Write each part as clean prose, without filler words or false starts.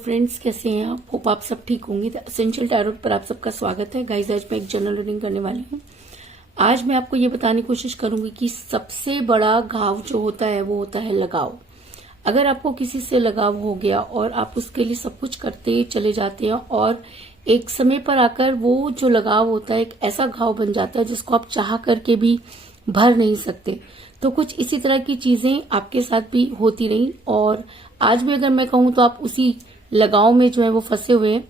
Friends, कैसे हैं आप? होप आप सब ठीक होंगे। एसेंशियल टैरोट पर आप सबका स्वागत है। गाइस, आज मैं एक जनरल रीडिंग करने वाली हूँ। आज मैं आपको ये बताने की कोशिश करूंगी कि सबसे बड़ा घाव जो होता है वो होता है लगाव। अगर आपको किसी से लगाव हो गया और आप उसके लिए सब कुछ करते चले जाते हैं और एक समय पर आकर वो जो लगाव होता है एक ऐसा घाव बन जाता है जिसको आप चाह करके भी भर नहीं सकते, तो कुछ इसी तरह की चीजें आपके साथ भी होती रही और आज भी अगर मैं कहूँ तो आप उसी लगाव में जो है वो फंसे हुए हैं।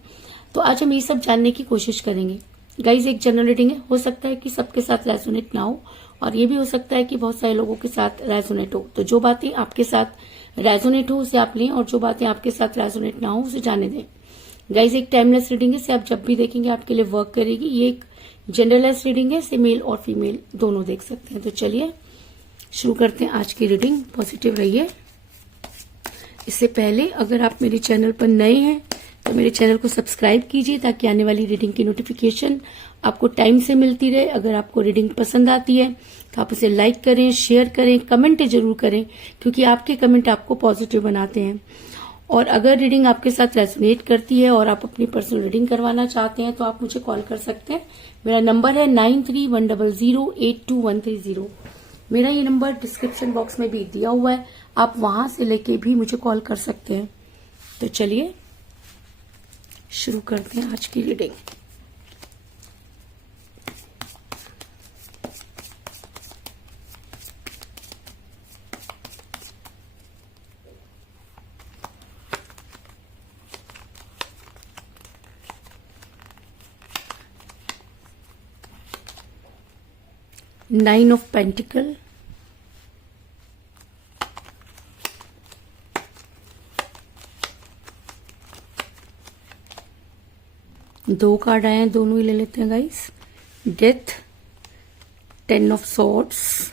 तो आज हम ये सब जानने की कोशिश करेंगे। गाइज, एक जनरल रीडिंग है, हो सकता है कि सबके साथ रेजोनेट ना हो और ये भी हो सकता है कि बहुत सारे लोगों के साथ रेजोनेट हो। तो जो बातें आपके साथ रेजोनेट हो उसे आप लें और जो बातें आपके साथ रेजोनेट ना हो उसे जाने दें। गाइज, एक टाइमलेस रीडिंग है, इसे आप जब भी देखेंगे आपके लिए वर्क करेगी। ये एक जनरलेस रीडिंग है, इसे मेल और फीमेल दोनों देख सकते हैं। तो चलिए शुरू करते हैं आज की रीडिंग। पॉजिटिव रहिए। इससे पहले अगर आप मेरे चैनल पर नए हैं तो मेरे चैनल को सब्सक्राइब कीजिए ताकि आने वाली रीडिंग की नोटिफिकेशन आपको टाइम से मिलती रहे। अगर आपको रीडिंग पसंद आती है तो आप उसे लाइक करें, शेयर करें, कमेंट जरूर करें क्योंकि आपके कमेंट आपको पॉजिटिव बनाते हैं। और अगर रीडिंग आपके साथ रेजोनेट करती है और आप अपनी पर्सनल रीडिंग करवाना चाहते हैं तो आप मुझे कॉल कर सकते हैं। मेरा नंबर है 9310082130। मेरा ये नंबर डिस्क्रिप्शन बॉक्स में भी दिया हुआ है, आप वहां से लेके भी मुझे कॉल कर सकते हैं। तो चलिए शुरू करते हैं आज की रीडिंग। नाइन ऑफ पेंटिकल, दो कार्ड आए हैं, दोनों ही ले लेते हैं guys. Death, 10 of swords,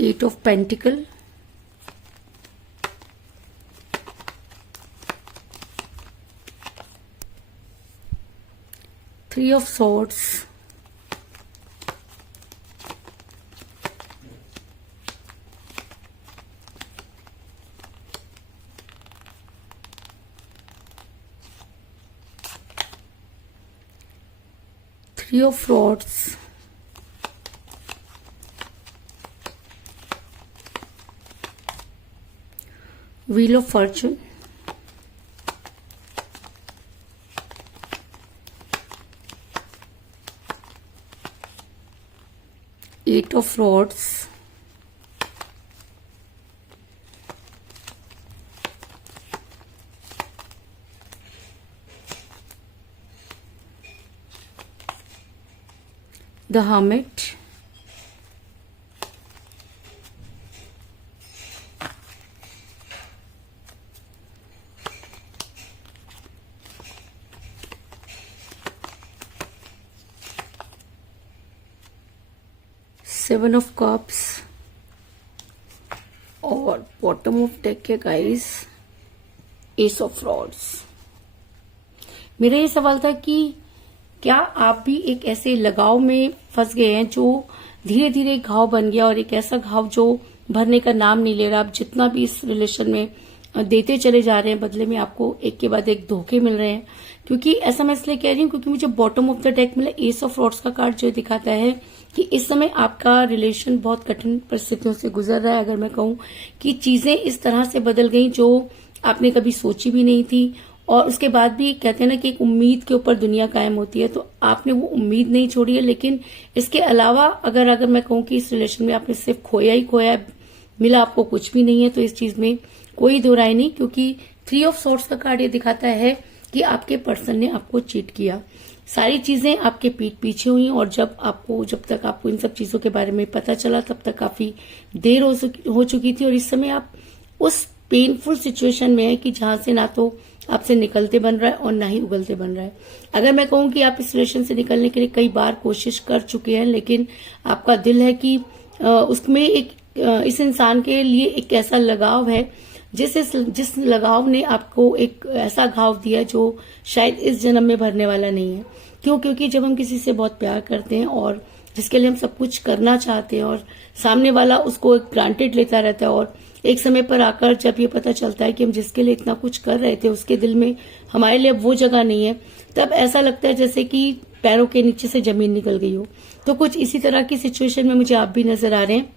eight of pentacle, three of swords, three of rods, wheel of fortune, eight of rods, the hermit, seven of cups और बॉटम ऑफ डेक है गाइस, एस ऑफ रॉड्स। मेरा ये सवाल था कि क्या आप भी एक ऐसे लगाव में फंस गए हैं जो धीरे धीरे घाव बन गया और एक ऐसा घाव जो भरने का नाम नहीं ले रहा। आप जितना भी इस रिलेशन में देते चले जा रहे हैं बदले में आपको एक के बाद एक धोखे मिल रहे हैं। क्योंकि ऐसा मैं इसलिए कह रही हूँ क्योंकि मुझे बॉटम ऑफ द डेक मिला, एस ऑफ रॉड्स का कार्ड जो दिखाता है कि इस समय आपका रिलेशन बहुत कठिन परिस्थितियों से गुजर रहा है। अगर मैं कहूँ कि चीजें इस तरह से बदल गई जो आपने कभी सोची भी नहीं थी और उसके बाद भी कहते हैं ना कि एक उम्मीद के ऊपर दुनिया कायम होती है, तो आपने वो उम्मीद नहीं छोड़ी है। लेकिन इसके अलावा अगर मैं कहूँ कि इस रिलेशन में आपने सिर्फ खोया ही खोया है, मिला आपको कुछ भी नहीं है, तो इस चीज में कोई दो राय नहीं। क्योंकि थ्री ऑफ सॉर्ड्स का कार्ड ये दिखाता है कि आपके पर्सन ने आपको चीट किया, सारी चीजें आपके पीठ पीछे हुई और जब तक आपको इन सब चीजों के बारे में पता चला तब तक काफी देर हो चुकी थी। और इस समय आप उस पेनफुल सिचुएशन में है कि जहां से ना तो आपसे निकलते बन रहा है और ना ही उगलते बन रहा है। अगर मैं कहूँ कि आप इस रिलेशन से निकलने के लिए कई बार कोशिश कर चुके हैं, लेकिन आपका दिल है कि उसमें इस इंसान के लिए एक ऐसा लगाव है जिस लगाव ने आपको एक ऐसा घाव दिया जो शायद इस जन्म में भरने वाला नहीं है। क्यों? क्योंकि जब हम किसी से बहुत प्यार करते हैं और जिसके लिए हम सब कुछ करना चाहते हैं और सामने वाला उसको ग्रांटेड लेता रहता है, और एक समय पर आकर जब ये पता चलता है कि हम जिसके लिए इतना कुछ कर रहे थे उसके दिल में हमारे लिए वो जगह नहीं है, तब ऐसा लगता है जैसे कि पैरों के नीचे से जमीन निकल गई हो। तो कुछ इसी तरह की सिचुएशन में मुझे आप भी नजर आ रहे हैं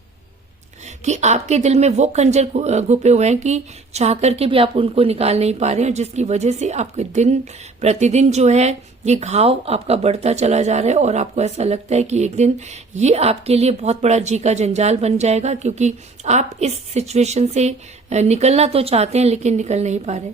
कि आपके दिल में वो खंजर घुपे हुए हैं कि चाह करके भी आप उनको निकाल नहीं पा रहे हैं, जिसकी वजह से आपके दिन प्रतिदिन जो है ये घाव आपका बढ़ता चला जा रहा है, और आपको ऐसा लगता है कि एक दिन ये आपके लिए बहुत बड़ा जी का जंजाल बन जाएगा, क्योंकि आप इस सिचुएशन से निकलना तो चाहते हैं लेकिन निकल नहीं पा रहे।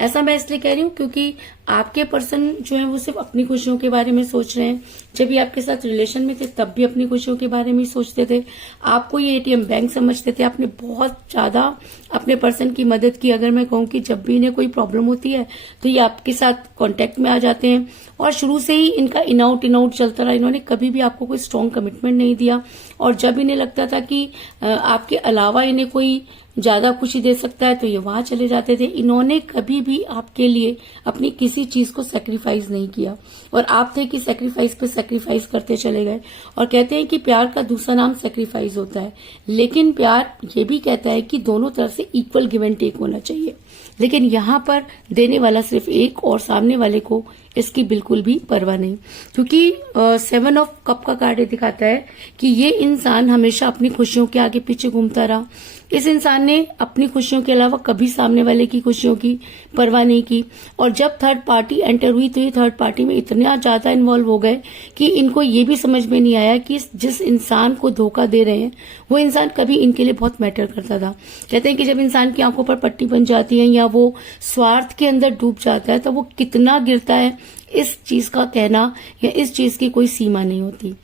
ऐसा मैं इसलिए कह रही हूँ क्योंकि आपके पर्सन जो है वो सिर्फ अपनी खुशियों के बारे में सोच रहे हैं। जब ये आपके साथ रिलेशन में थे तब भी अपनी खुशियों के बारे में ही सोचते थे, आपको ये एटीएम बैंक समझते थे। आपने बहुत ज्यादा अपने पर्सन की मदद की। अगर मैं कहूँ कि जब भी इन्हें कोई प्रॉब्लम होती है तो ये आपके साथ कांटेक्ट में आ जाते हैं, और शुरू से ही इनका इन आउट चलता रहा। इन्होंने कभी भी आपको कोई स्ट्रॉन्ग कमिटमेंट नहीं दिया, और जब इन्हें लगता था कि आपके अलावा इन्हें कोई ज्यादा खुशी दे सकता है तो ये वहां चले जाते थे। इन्होंने कभी भी आपके लिए अपनी किसी चीज को सैक्रिफाइस नहीं किया, और आप थे कि सैक्रिफाइस पे सैक्रिफाइस करते चले गए। और कहते हैं कि प्यार का दूसरा नाम सैक्रिफाइस होता है, लेकिन प्यार ये भी कहता है कि दोनों तरफ से इक्वल गिव एंड टेक होना चाहिए। लेकिन यहाँ पर देने वाला सिर्फ एक, और सामने वाले को इसकी बिल्कुल भी परवाह नहीं, क्योंकि 7 ऑफ कप का कार्ड दिखाता है कि ये इंसान हमेशा अपनी खुशियों के आगे पीछे घूमता रहा। इस इंसान ने अपनी खुशियों के अलावा कभी सामने वाले की खुशियों की परवाह नहीं की, और जब थर्ड पार्टी एंटर हुई तो ये थर्ड पार्टी में इतना ज्यादा इन्वॉल्व हो गए कि इनको ये भी समझ में नहीं आया कि जिस इंसान को धोखा दे रहे हैं वो इंसान कभी इनके लिए बहुत मैटर करता था। कहते हैं कि जब इंसान की आंखों पर पट्टी बन जाती है या वो स्वार्थ के अंदर डूब जाता है तो वो कितना गिरता है, इस चीज का कहना या इस चीज की कोई सीमा नहीं होती।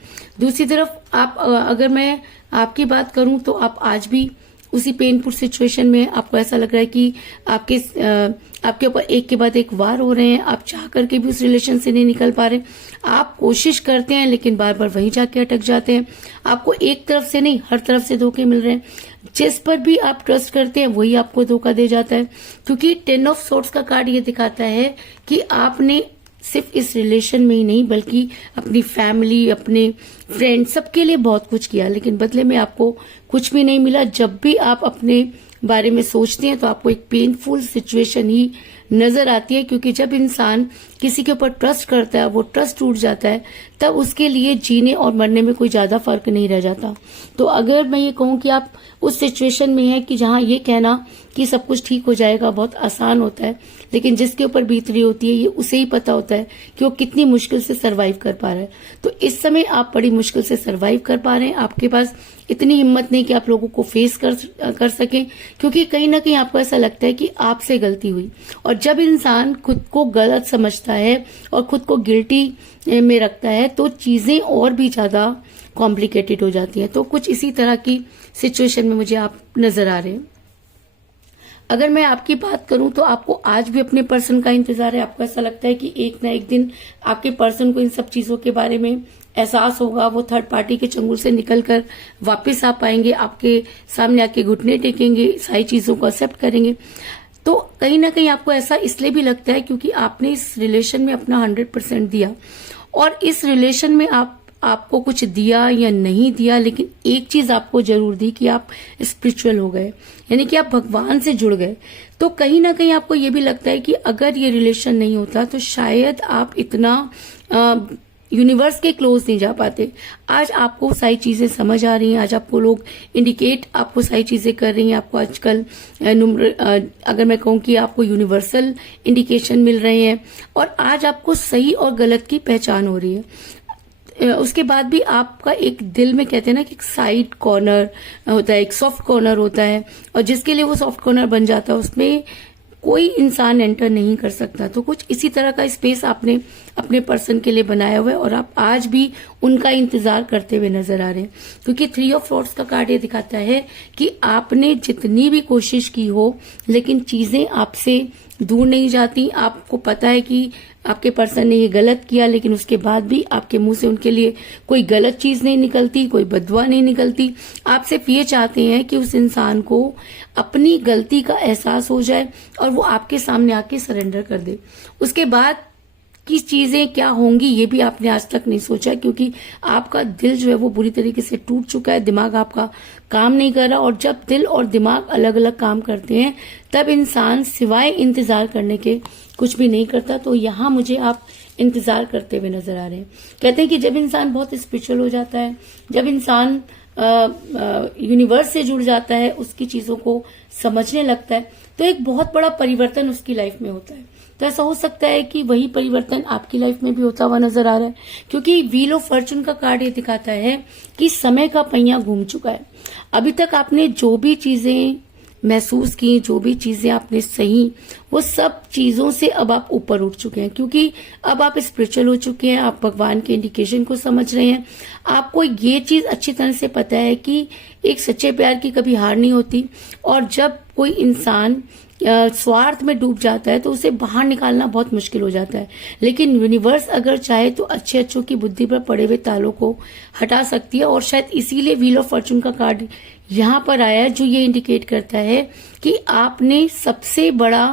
दूसरी तरफ आप अगर मैं आपकी बात करूं तो आप आज भी उसी पेनफुल सिचुएशन में, आपको ऐसा लग रहा है कि आपके ऊपर एक के बाद एक वार हो रहे हैं। आप चाह करके भी उस रिलेशन से नहीं निकल पा रहे। आप कोशिश करते हैं लेकिन बार बार वहीं जाके अटक जाते हैं। आपको एक तरफ से नहीं, हर तरफ से धोखे मिल रहे हैं। जिस पर भी आप ट्रस्ट करते हैं वही आपको धोखा दे जाता है, क्योंकि 10 ऑफ सोर्ड्स का कार्ड ये दिखाता है कि आपने सिर्फ इस रिलेशन में ही नहीं बल्कि अपनी फैमिली, अपने फ्रेंड, सबके लिए बहुत कुछ किया, लेकिन बदले में आपको कुछ भी नहीं मिला। जब भी आप अपने बारे में सोचते हैं तो आपको एक पेनफुल सिचुएशन ही नजर आती है, क्योंकि जब इंसान किसी के ऊपर ट्रस्ट करता है, वो ट्रस्ट टूट जाता है, तब उसके लिए जीने और मरने में कोई ज्यादा फर्क नहीं रह जाता। तो अगर मैं ये कहूं कि आप उस सिचुएशन में हैं कि जहां ये कहना कि सब कुछ ठीक हो जाएगा बहुत आसान होता है, लेकिन जिसके ऊपर बीत रही होती है ये उसे ही पता होता है कि वो कितनी मुश्किल से सरवाइव कर पा रहा है। तो इस समय आप बड़ी मुश्किल से सरवाइव कर पा रहे हैं। आपके पास इतनी हिम्मत नहीं कि आप लोगों को फेस कर सकें, क्योंकि कहीं ना कहीं आपको ऐसा लगता है कि आपसे गलती हुई। और जब इंसान खुद को गलत समझता है और खुद को गिल्टी में रखता है तो चीजें और भी ज्यादा कॉम्प्लिकेटेड हो जाती हैं। तो कुछ इसी तरह की सिचुएशन में मुझे आप नजर आ रहे हैं। अगर मैं आपकी बात करूं तो आपको आज भी अपने पर्सन का इंतजार है। आपको ऐसा लगता है कि एक ना एक दिन आपके पर्सन को इन सब चीजों के बारे में एहसास होगा, वो थर्ड पार्टी के चंगुल से निकलकर वापस आ पाएंगे, आपके सामने आके घुटने टेकेंगे, सारी चीजों को एक्सेप्ट करेंगे। तो कहीं ना कहीं आपको ऐसा इसलिए भी लगता है क्योंकि आपने इस रिलेशन में अपना 100% दिया, और इस रिलेशन में आपको कुछ दिया या नहीं दिया, लेकिन एक चीज आपको जरूर दी कि आप स्पिरिचुअल हो गए, यानी कि आप भगवान से जुड़ गए। तो कहीं ना कहीं आपको ये भी लगता है कि अगर ये रिलेशन नहीं होता तो शायद आप इतना यूनिवर्स के क्लोज नहीं जा पाते। आज आपको सारी चीजें समझ आ रही हैं, आज आपको लोग इंडिकेट आपको सारी चीजें कर रही हैं। आपको आजकल अगर मैं कहूँ कि आपको यूनिवर्सल इंडिकेशन मिल रहे हैं, और आज आपको सही और गलत की पहचान हो रही है। उसके बाद भी आपका एक दिल में कहते हैं ना कि एक साइड कॉर्नर होता है, एक सॉफ्ट कॉर्नर होता है, और जिसके लिए वो सॉफ्ट कॉर्नर बन जाता है उसमें कोई इंसान एंटर नहीं कर सकता। तो कुछ इसी तरह का स्पेस आपने अपने पर्सन के लिए बनाया हुआ है, और आप आज भी उनका इंतजार करते हुए नजर आ रहे हैं, क्योंकि 3 ऑफ सोर्ड्स का कार्ड ये दिखाता है कि आपने जितनी भी कोशिश की हो लेकिन चीजें आपसे दूर नहीं जाती। आपको पता है कि आपके पर्सन ने ये गलत किया, लेकिन उसके बाद भी आपके मुंह से उनके लिए कोई गलत चीज नहीं निकलती, कोई बददुआ नहीं निकलती। आप सिर्फ ये चाहते हैं कि उस इंसान को अपनी गलती का एहसास हो जाए और वो आपके सामने आके सरेंडर कर दे। उसके बाद की चीजें क्या होंगी ये भी आपने आज तक नहीं सोचा, क्योंकि आपका दिल जो है वो बुरी तरीके से टूट चुका है, दिमाग आपका काम नहीं कर रहा। और जब दिल और दिमाग अलग अलग काम करते हैं तब इंसान सिवाय इंतजार करने के कुछ भी नहीं करता। तो यहाँ मुझे आप इंतजार करते हुए नजर आ रहे हैं। कहते हैं कि जब इंसान बहुत स्पिरिचुअल हो जाता है, जब इंसान यूनिवर्स से जुड़ जाता है, उसकी चीजों को समझने लगता है, तो एक बहुत बड़ा परिवर्तन उसकी लाइफ में होता है। तो ऐसा हो सकता है कि वही परिवर्तन आपकी लाइफ में भी होता हुआ नजर आ रहा है, क्योंकि व्हील ऑफ फॉर्चून का कार्ड ये दिखाता है कि समय का पहिया घूम चुका है। अभी तक आपने जो भी चीजें महसूस की, जो भी चीजें आपने सही, वो सब चीजों से अब आप ऊपर उठ चुके हैं, क्योंकि अब आप स्पिरिचुअल हो चुके हैं, आप भगवान के इंडिकेशन को समझ रहे हैं। आपको ये चीज अच्छी तरह से पता है कि एक सच्चे प्यार की कभी हार नहीं होती, और जब कोई इंसान स्वार्थ में डूब जाता है तो उसे बाहर निकालना बहुत मुश्किल हो जाता है। लेकिन यूनिवर्स अगर चाहे तो अच्छे अच्छों की बुद्धि पर पड़े हुए तालों को हटा सकती है, और शायद इसीलिए व्हील ऑफ फॉर्चून का कार्ड यहाँ पर आया है, जो ये इंडिकेट करता है कि आपने सबसे बड़ा,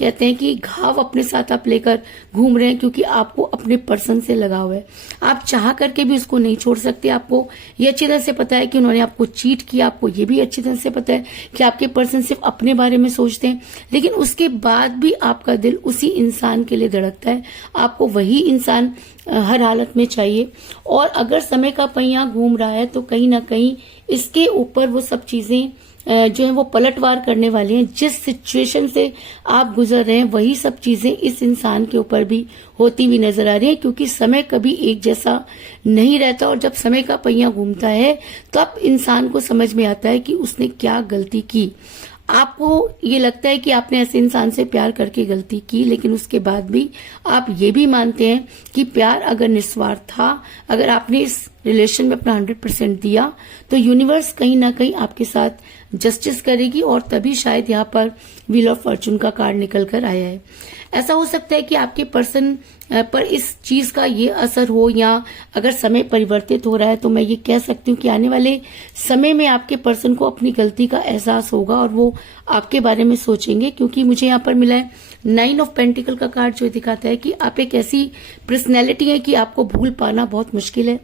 कहते हैं कि घाव अपने साथ आप लेकर घूम रहे हैं, क्योंकि आपको अपने पर्सन से लगाव है। आप चाह करके भी उसको नहीं छोड़ सकते। आपको ये अच्छी तरह से पता है कि उन्होंने आपको चीट किया, आपको ये भी अच्छी तरह से पता है कि आपके पर्सन सिर्फ अपने बारे में सोचते हैं, लेकिन उसके बाद भी आपका दिल उसी इंसान के लिए धड़कता है। आपको वही इंसान हर हालत में चाहिए। और अगर समय का पहिया घूम रहा है तो कहीं ना कहीं इसके ऊपर वो सब चीजें जो है वो पलटवार करने वाली हैं। जिस सिचुएशन से आप गुजर रहे हैं वही सब चीजें इस इंसान के ऊपर भी होती हुई नजर आ रही है, क्योंकि समय कभी एक जैसा नहीं रहता। और जब समय का पहिया घूमता है तब इंसान को समझ में आता है कि उसने क्या गलती की। आपको ये लगता है कि आपने ऐसे इंसान से प्यार करके गलती की, लेकिन उसके बाद भी आप ये भी मानते हैं कि प्यार अगर निस्वार्थ था, अगर आपने इस रिलेशन में अपना 100% दिया, तो यूनिवर्स कहीं ना कहीं आपके साथ जस्टिस करेगी। और तभी शायद यहाँ पर व्हील ऑफ फॉर्चून का कार्ड निकल कर आया है। ऐसा हो सकता है कि आपके पर्सन पर इस चीज का ये असर हो, या अगर समय परिवर्तित हो रहा है तो मैं ये कह सकती हूँ कि आने वाले समय में आपके पर्सन को अपनी गलती का एहसास होगा और वो आपके बारे में सोचेंगे। क्योंकि मुझे यहाँ पर मिला है 9 ऑफ पेंटिकल का कार्ड, जो दिखाता है कि आप एक ऐसी पर्सनैलिटी है कि आपको भूल पाना बहुत मुश्किल है।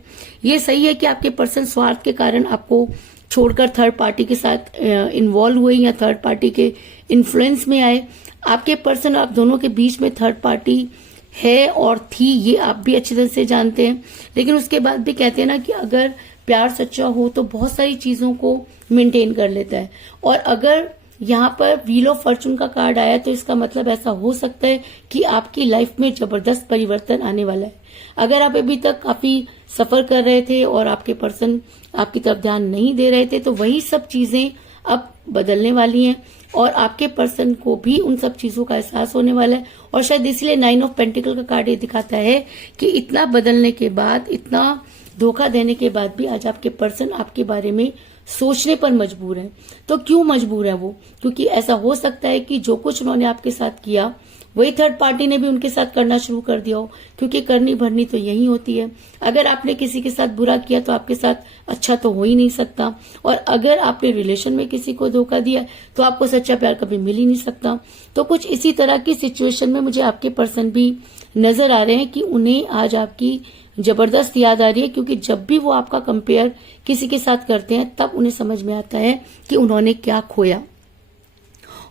ये सही है कि आपके पर्सन स्वार्थ के कारण आपको छोड़कर थर्ड पार्टी के साथ इन्वॉल्व हुए या थर्ड पार्टी के इन्फ्लुएंस में आए। आपके पर्सन आप दोनों के बीच में थर्ड पार्टी है और थी, ये आप भी अच्छी तरह से जानते हैं। लेकिन उसके बाद भी कहते हैं ना कि अगर प्यार सच्चा हो तो बहुत सारी चीजों को मेंटेन कर लेता है। और अगर यहाँ पर व्हील ऑफ फॉर्चून का कार्ड आया तो इसका मतलब ऐसा हो सकता है कि आपकी लाइफ में जबरदस्त परिवर्तन आने वाला है। अगर आप अभी तक काफी सफर कर रहे थे और आपके पर्सन आपकी तरफ ध्यान नहीं दे रहे थे, तो वही सब चीजें अब बदलने वाली हैं और आपके पर्सन को भी उन सब चीजों का एहसास होने वाला है। और शायद इसलिए 9 ऑफ पेंटिकल का कार्ड ये दिखाता है कि इतना बदलने के बाद, इतना धोखा देने के बाद भी आज आपके पर्सन आपके बारे में सोचने पर मजबूर है। तो क्यों मजबूर है वो? क्योंकि ऐसा हो सकता है कि जो कुछ उन्होंने आपके साथ किया वही थर्ड पार्टी ने भी उनके साथ करना शुरू कर दिया हो, क्योंकि करनी भरनी तो यही होती है। अगर आपने किसी के साथ बुरा किया तो आपके साथ अच्छा तो हो ही नहीं सकता, और अगर आपने रिलेशन में किसी को धोखा दिया तो आपको सच्चा प्यार कभी मिल ही नहीं सकता। तो कुछ इसी तरह की सिचुएशन में मुझे आपके पर्सन भी नजर आ रहे हैं कि उन्हें आज आपकी जबरदस्त याद आ रही है, क्योंकि जब भी वो आपका कंपेयर किसी के साथ करते हैं तब उन्हें समझ में आता है कि उन्होंने क्या खोया।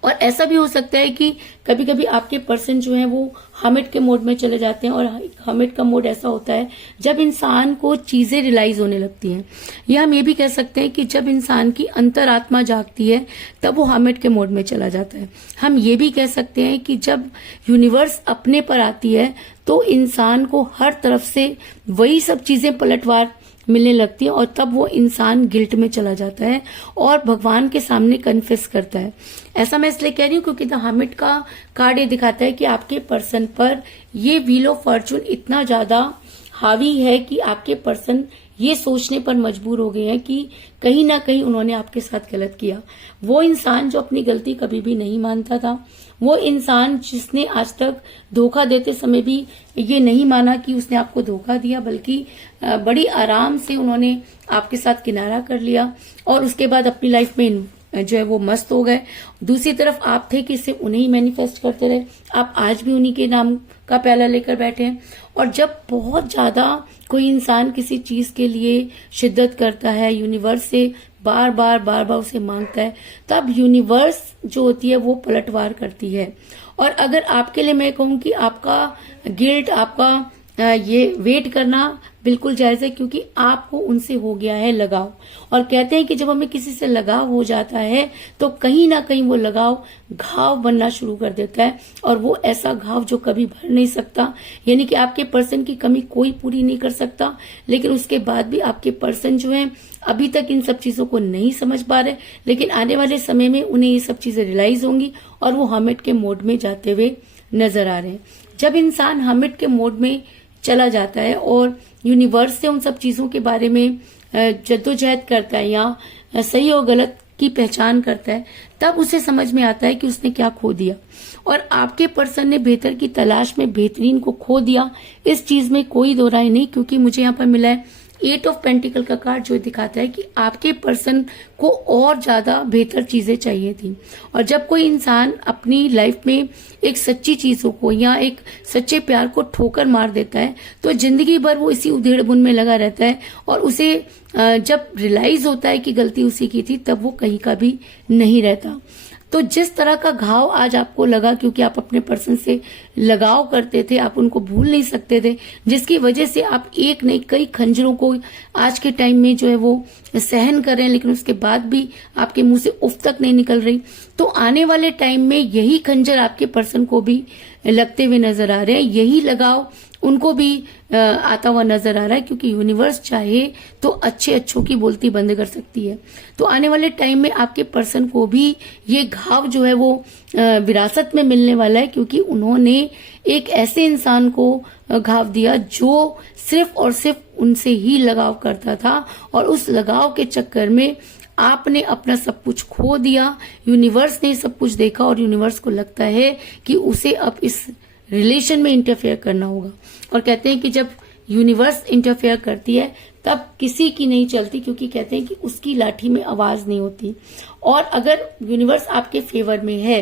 और ऐसा भी हो सकता है कि कभी कभी आपके पर्सन जो है वो हर्मिट के मोड में चले जाते हैं, और हर्मिट का मोड ऐसा होता है जब इंसान को चीजें रियलाइज होने लगती हैं, या हम ये भी कह सकते हैं कि जब इंसान की अंतरात्मा जागती है तब वो हर्मिट के मोड में चला जाता है। हम ये भी कह सकते हैं कि जब यूनिवर्स अपने पर आती है तो इंसान को हर तरफ से वही सब चीजें पलटवार मिलने लगती है, और तब वो इंसान गिल्ट में चला जाता है और भगवान के सामने कन्फेस करता है। ऐसा मैं इसलिए कह रही हूँ क्योंकि द हर्मिट का कार्ड ये दिखाता है कि आपके पर्सन पर ये व्हील ऑफ फॉर्चून इतना ज्यादा हावी है कि आपके पर्सन ये सोचने पर मजबूर हो गए हैं कि कहीं ना कहीं उन्होंने आपके साथ गलत किया। वो इंसान जो अपनी गलती कभी भी नहीं मानता था, वो इंसान जिसने आज तक धोखा देते समय भी ये नहीं माना कि उसने आपको धोखा दिया, बल्कि बड़ी आराम से उन्होंने आपके साथ किनारा कर लिया और उसके बाद अपनी लाइफ में जो है वो मस्त हो गए। दूसरी तरफ आप थे कि सिर्फ उन्हें ही मैनिफेस्ट करते रहे, आप आज भी उन्हीं के नाम का प्याला लेकर बैठे हैं। और जब बहुत ज्यादा कोई इंसान किसी चीज के लिए शिद्दत करता है, यूनिवर्स से बार बार उसे मांगता है, तब यूनिवर्स जो होती है वो पलटवार करती है। और अगर आपके लिए मैं कहूँ कि आपका गिल्ट, आपका ये वेट करना बिल्कुल जायज है, क्योंकि आपको उनसे हो गया है लगाव। और कहते हैं कि जब हमें किसी से लगाव हो जाता है तो कहीं ना कहीं वो लगाव घाव बनना शुरू कर देता है, और वो ऐसा घाव जो कभी भर नहीं सकता। यानी कि आपके पर्सन की कमी कोई पूरी नहीं कर सकता, लेकिन उसके बाद भी आपके पर्सन जो है अभी तक इन सब चीजों को नहीं समझ पा रहे, लेकिन आने वाले समय में उन्हें ये सब चीजें रियलाइज होंगी और वो हर्मिट के मोड में जाते हुए नजर आ रहे हैं। जब इंसान हर्मिट के मोड में चला जाता है और यूनिवर्स से उन सब चीजों के बारे में जद्दोजहद करता है या सही और गलत की पहचान करता है, तब उसे समझ में आता है कि उसने क्या खो दिया। और आपके पर्सन ने बेहतर की तलाश में बेहतरीन को खो दिया, इस चीज में कोई दो राय नहीं। क्योंकि मुझे यहाँ पर मिला है 8 ऑफ पेंटिकल का कार्ड, जो दिखाता है कि आपके पर्सन को और ज्यादा बेहतर चीजें चाहिए थी। और जब कोई इंसान अपनी लाइफ में एक सच्ची चीजों को या एक सच्चे प्यार को ठोकर मार देता है, तो जिंदगी भर वो इसी उधेड़-बुन में लगा रहता है, और उसे जब रियलाइज होता है कि गलती उसी की थी, तब वो कहीं का भी नहीं रहता। तो जिस तरह का घाव आज आपको लगा, क्योंकि आप अपने पर्सन से लगाव करते थे, आप उनको भूल नहीं सकते थे, जिसकी वजह से आप एक नहीं कई खंजरों को आज के टाइम में जो है वो सहन कर रहे हैं, लेकिन उसके बाद भी आपके मुंह से उफ तक नहीं निकल रही। तो आने वाले टाइम में यही खंजर आपके पर्सन को भी लगते हुए नजर आ रहे हैं, यही लगाव उनको भी आता हुआ नजर आ रहा है, क्योंकि यूनिवर्स चाहे तो अच्छों की बोलती बंद कर सकती है। तो आने वाले टाइम में आपके पर्सन को भी ये घाव जो है वो विरासत में मिलने वाला है, क्योंकि उन्होंने एक ऐसे इंसान को घाव दिया जो सिर्फ और सिर्फ उनसे ही लगाव करता था, और उस लगाव के चक्कर में आपने अपना सब कुछ खो दिया। यूनिवर्स ने सब कुछ देखा और यूनिवर्स को लगता है कि उसे अब इस रिलेशन में इंटरफेयर करना होगा। और कहते हैं कि जब यूनिवर्स इंटरफेयर करती है तब किसी की नहीं चलती, क्योंकि कहते हैं कि उसकी लाठी में आवाज नहीं होती। और अगर यूनिवर्स आपके फेवर में है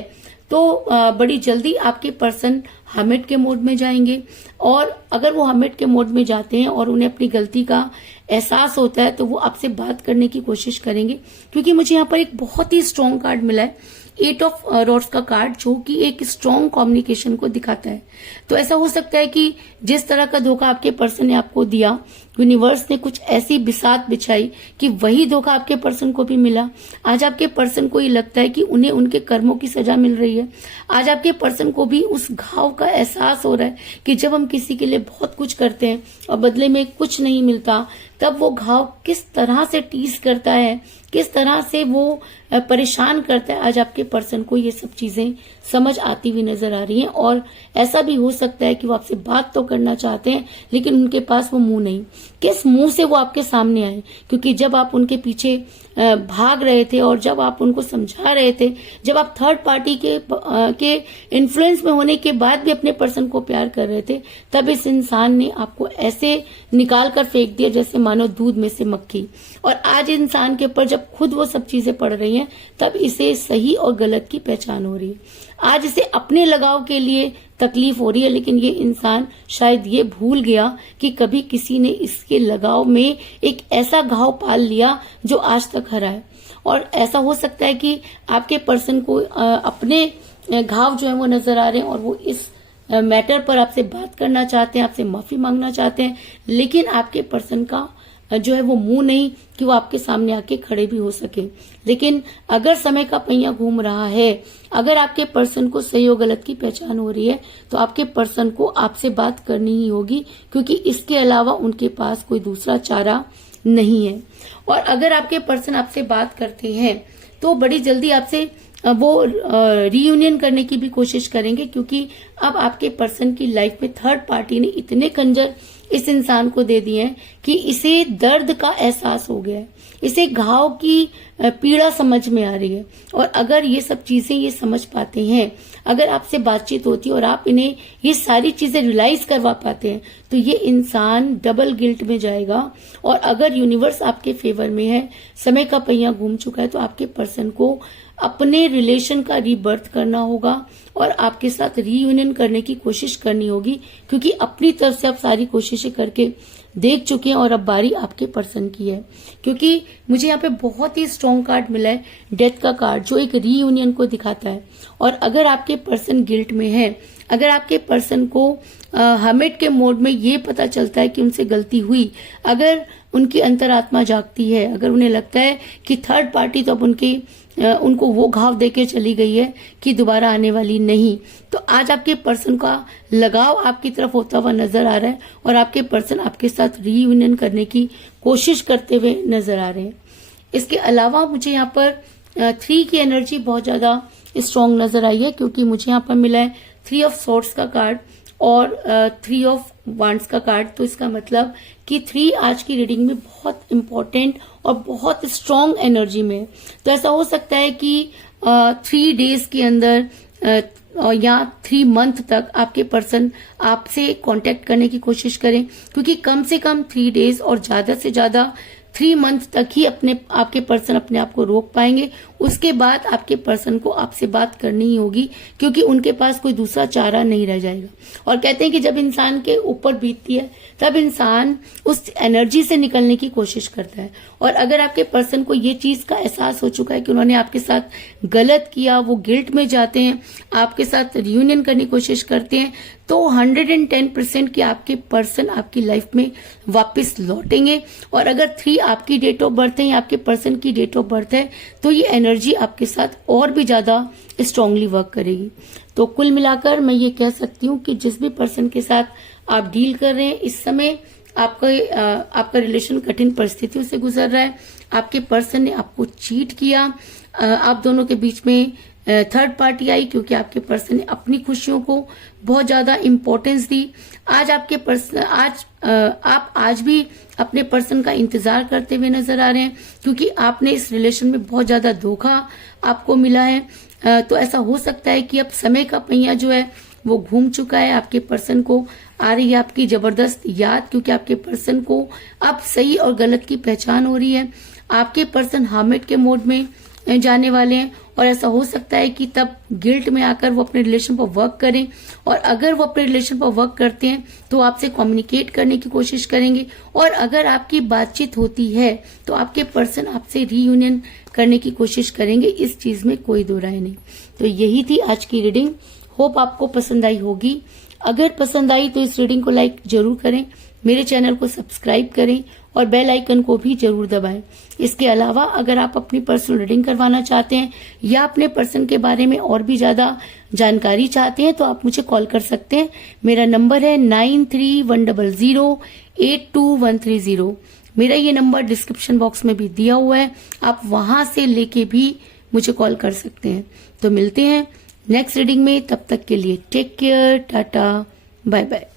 तो बड़ी जल्दी आपके पर्सन हर्मिट के मोड में जाएंगे। और अगर वो हर्मिट के मोड में जाते हैं और उन्हें अपनी गलती का एहसास होता है, तो वो आपसे बात करने की कोशिश करेंगे। क्योंकि मुझे यहाँ पर एक बहुत ही स्ट्रॉन्ग कार्ड मिला है, 8 ऑफ रॉड्स का कार्ड, जो कि एक स्ट्रॉन्ग कम्युनिकेशन को दिखाता है। तो ऐसा हो सकता है कि जिस तरह का धोखा आपके पर्सन ने आपको दिया, यूनिवर्स ने कुछ ऐसी बिसात बिछाई कि वही धोखा आपके पर्सन को भी मिला। आज आपके पर्सन को ये लगता है कि उन्हें उनके कर्मों की सजा मिल रही है। आज आपके पर्सन को भी उस घाव का एहसास हो रहा है कि जब हम किसी के लिए बहुत कुछ करते हैं और बदले में कुछ नहीं मिलता, तब वो घाव किस तरह से टीस करता है, किस तरह से वो परेशान करता है। आज आपके पर्सन को ये सब चीजें समझ आती हुई नजर आ रही हैं। और ऐसा भी हो सकता है कि वो आपसे बात तो करना चाहते हैं, लेकिन उनके पास वो मुंह नहीं। किस मुंह से वो आपके सामने आए? क्योंकि जब आप उनके पीछे भाग रहे थे और जब आप उनको समझा रहे थे, जब आप थर्ड पार्टी के इन्फ्लुएंस में होने के बाद भी अपने पर्सन को प्यार कर रहे थे, तब इस इंसान ने आपको ऐसे निकाल कर फेंक दिया जैसे मानो दूध में से मक्खी। और आज इंसान के ऊपर जब खुद वो सब चीजें पड़ रही हैं, तब इसे सही और गलत की पहचान हो रही है। आज इसे अपने लगाव के लिए तकलीफ हो रही है, लेकिन ये इंसान शायद ये भूल गया कि कभी किसी ने इसके लगाव में एक ऐसा घाव पाल लिया जो आज तक हरा है। और ऐसा हो सकता है कि आपके पर्सन को अपने घाव जो है वो नजर आ रहे हैं और वो इस मैटर पर आपसे बात करना चाहते हैं, आपसे माफी मांगना चाहते हैं, लेकिन आपके पर्सन का जो है वो मुंह नहीं कि वो आपके सामने आके खड़े भी हो सके। लेकिन अगर समय का पहिया घूम रहा है, अगर आपके पर्सन को सही और गलत की पहचान हो रही है, तो आपके पर्सन को आपसे बात करनी ही होगी, क्योंकि इसके अलावा उनके पास कोई दूसरा चारा नहीं है। और अगर आपके पर्सन आपसे बात करते हैं तो बड़ी जल्दी आपसे वो रीयूनियन करने की भी कोशिश करेंगे, क्योंकि अब आपके पर्सन की लाइफ में थर्ड पार्टी ने इतने खंजर इस इंसान को दे दिए हैं कि इसे दर्द का एहसास हो गया है, इसे घाव की पीड़ा समझ में आ रही है। और अगर ये सब चीजें ये समझ पाते हैं, अगर आपसे बातचीत होती है और आप इन्हें ये सारी चीजें रियलाइज करवा पाते हैं, तो ये इंसान डबल गिल्ट में जाएगा। और अगर यूनिवर्स आपके फेवर में है, समय का पहिया घूम चुका है, तो आपके पर्सन को अपने रिलेशन का रीबर्थ करना होगा और आपके साथ रीयूनियन करने की कोशिश करनी होगी, क्योंकि अपनी तरफ से आप सारी कोशिशें करके देख चुके हैं और अब बारी आपके पर्सन की है। क्योंकि मुझे यहाँ पे बहुत ही स्ट्रॉन्ग कार्ड मिला है, डेथ का कार्ड, जो एक रीयूनियन को दिखाता है। और अगर आपके पर्सन गिल्ट में है, अगर आपके पर्सन को हर्मिट के मोड में ये पता चलता है कि उनसे गलती हुई, अगर उनकी अंतरात्मा जागती है, अगर उन्हें लगता है कि थर्ड पार्टी तो अब उनको वो घाव देके चली गई है कि दोबारा आने वाली नहीं, तो आज आपके पर्सन का लगाव आपकी तरफ होता हुआ नजर आ रहा है और आपके पर्सन आपके साथ रीयूनियन करने की कोशिश करते हुए नजर आ रहे हैं। इसके अलावा मुझे यहाँ पर 3 की एनर्जी बहुत ज्यादा स्ट्रॉन्ग नजर आई है, क्योंकि मुझे यहाँ पर मिला है 3 ऑफ सॉर्ड्स का कार्ड और 3 ऑफ वांड्स का कार्ड। तो इसका मतलब कि 3 आज की रीडिंग में बहुत इंपॉर्टेंट और बहुत स्ट्रॉन्ग एनर्जी में है। तो ऐसा हो सकता है कि 3 डेज के अंदर या 3 मंथ तक आपके पर्सन आपसे कांटेक्ट करने की कोशिश करें, क्योंकि कम से कम 3 डेज और ज्यादा से ज्यादा 3 मंथ तक ही आपके पर्सन अपने आप को रोक पाएंगे। उसके बाद आपके पर्सन को आपसे बात करनी ही होगी, क्योंकि उनके पास कोई दूसरा चारा नहीं रह जाएगा। और कहते हैं कि जब इंसान के ऊपर बीतती है, तब इंसान उस एनर्जी से निकलने की कोशिश करता है। और अगर आपके पर्सन को ये चीज का एहसास हो चुका है कि उन्होंने आपके साथ गलत किया, वो गिल्ट में जाते हैं, आपके साथ रियूनियन करने की कोशिश करते हैं, तो 110% कि आपके पर्सन आपकी लाइफ में वापस लौटेंगे। और अगर 3 आपकी डेट ऑफ बर्थ है या आपके पर्सन की डेट ऑफ बर्थ है, तो ये एनर्जी आपके साथ और भी ज्यादा स्ट्रांगली वर्क करेगी। तो कुल मिलाकर मैं ये कह सकती हूँ कि जिस भी पर्सन के साथ आप डील कर रहे हैं, इस समय आपका रिलेशन कठिन परिस्थितियों से गुजर रहा है। आपके पर्सन ने आपको चीट किया, आप दोनों के बीच में थर्ड पार्टी आई, क्योंकि आपके पर्सन ने अपनी खुशियों को बहुत ज्यादा इंपॉर्टेंस दी। आप आज भी अपने पर्सन का इंतजार करते हुए नजर आ रहे हैं, क्योंकि आपने इस रिलेशन में बहुत ज्यादा धोखा आपको मिला है। तो ऐसा हो सकता है कि अब समय का पहिया जो है वो घूम चुका है। आपके पर्सन को आ रही है आपकी जबरदस्त याद, क्योंकि आपके पर्सन को अब सही और गलत की पहचान हो रही है। आपके पर्सन हर्मिट के मोड में जाने वाले हैं और ऐसा हो सकता है कि तब गिल्ट में आकर वो अपने रिलेशन पर वर्क करें। और अगर वो अपने रिलेशन पर वर्क करते हैं तो आपसे कम्युनिकेट करने की कोशिश करेंगे। और अगर आपकी बातचीत होती है तो आपके पर्सन आपसे रीयूनियन करने की कोशिश करेंगे, इस चीज में कोई दो राय नहीं। तो यही थी आज की रीडिंग। होप आपको पसंद आई होगी। अगर पसंद आई तो इस रीडिंग को लाइक जरूर करें, मेरे चैनल को सब्सक्राइब करें और बेल आइकन को भी जरूर दबाएं। इसके अलावा अगर आप अपनी पर्सनल रीडिंग करवाना चाहते हैं या अपने पर्सन के बारे में और भी ज्यादा जानकारी चाहते हैं तो आप मुझे कॉल कर सकते हैं। मेरा नंबर है 9310082130। मेरा ये नंबर डिस्क्रिप्शन बॉक्स में भी दिया हुआ है, आप वहां से लेके भी मुझे कॉल कर सकते हैं। तो मिलते हैं नेक्स्ट रीडिंग में, तब तक के लिए take care, tata, bye bye.